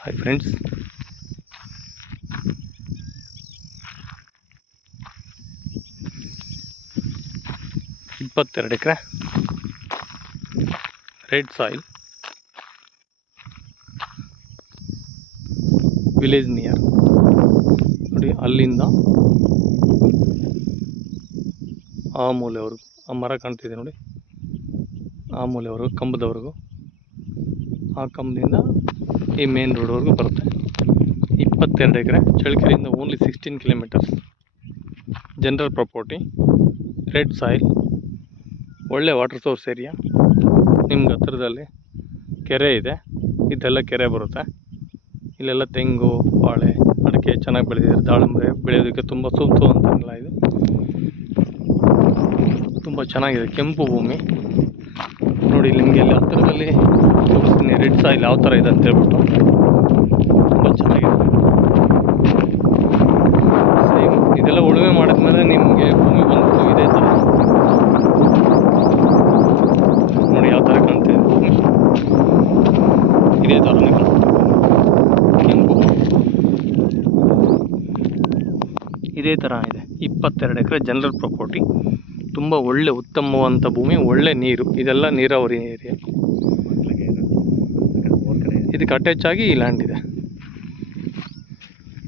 Hi friends, ಇಪ್ಪತ್ತೆರಡು ಎಕರೆ red soil, village near ನೋಡಿ. ಅಲ್ಲಿಂದ ಆ ಮೂಲೆವರೆಗೂ, ಆ ಮರ ಕಾಣ್ತಿದೆ ನೋಡಿ, ಆ ಮೂಲೆವರೆಗೂ ಕಂಬದವರೆಗೂ, ಆ ಕಂಬದಿಂದ ಈ ಮೇನ್ ರೋಡ್ವರೆಗೂ ಬರುತ್ತೆ. 22 ಎಕರೆ, ಚಳ್ಳಕೆರೆಯಿಂದ only 16 kilometres. General property, red soil, ಒಳ್ಳೆ ವಾಟರ್ ಸೋರ್ಸ್ ಏರಿಯಾ. ನಿಮ್ಗೆ ಹತ್ತಿರದಲ್ಲಿ ಕೆರೆ ಇದೆ, ಇದೆಲ್ಲ ಕೆರೆ ಬರುತ್ತೆ. ಇಲ್ಲೆಲ್ಲ ತೆಂಗು, ಬಾಳೆ, ಅಡಿಕೆ ಚೆನ್ನಾಗಿ ಬೆಳೆದಿದೆ. ದಾಳಿಂಬೆ ಬೆಳೆಯೋದಕ್ಕೆ ತುಂಬ ಸೂಕ್ತ ಅಂತಲ್ಲ, ಇದು ತುಂಬ ಚೆನ್ನಾಗಿದೆ. ಕೆಂಪು ಭೂಮಿ ನೋಡಿ. ನಿಮಗೆ ಇಲ್ಲಿ ಹತ್ತಿರದಲ್ಲಿ ತೋರಿಸ್ತೀನಿ ರೆಡ್ ಸಾಯಿಲ್ ಯಾವ ಥರ ಇದೆ ಅಂತ ಹೇಳ್ಬಿಟ್ಟು. ತುಂಬ ಚೆನ್ನಾಗಿದೆ. ಸೇಮ್ ಇದೆಲ್ಲ ಉಳುಮೆ ಮಾಡಿದ್ಮೇಲೆ ನಿಮಗೆ ಭೂಮಿ ಬಂದು ಇದೇ ಥರ ನೋಡಿ, ಯಾವ ಥರ ಕಾಣ್ತಿದೆ ಭೂಮಿ. ಇದೇ ಥರನೇ ಕೆಂಪು, ಇದೇ ಥರ ಇದೆ. 22 ಎಕರೆ ಜನರಲ್ ಪ್ರಾಪರ್ಟಿ, ತುಂಬ ಒಳ್ಳೆ ಉತ್ತಮವಾದಂಥ ಭೂಮಿ, ಒಳ್ಳೆ ನೀರು. ಇದೆಲ್ಲ ನೀರಾವರಿ ಏರಿಯಾ. ಇದಕ್ಕೆ ಅಟ್ಯಾಚ್ ಆಗಿ ಈ ಲ್ಯಾಂಡ್ ಇದೆ.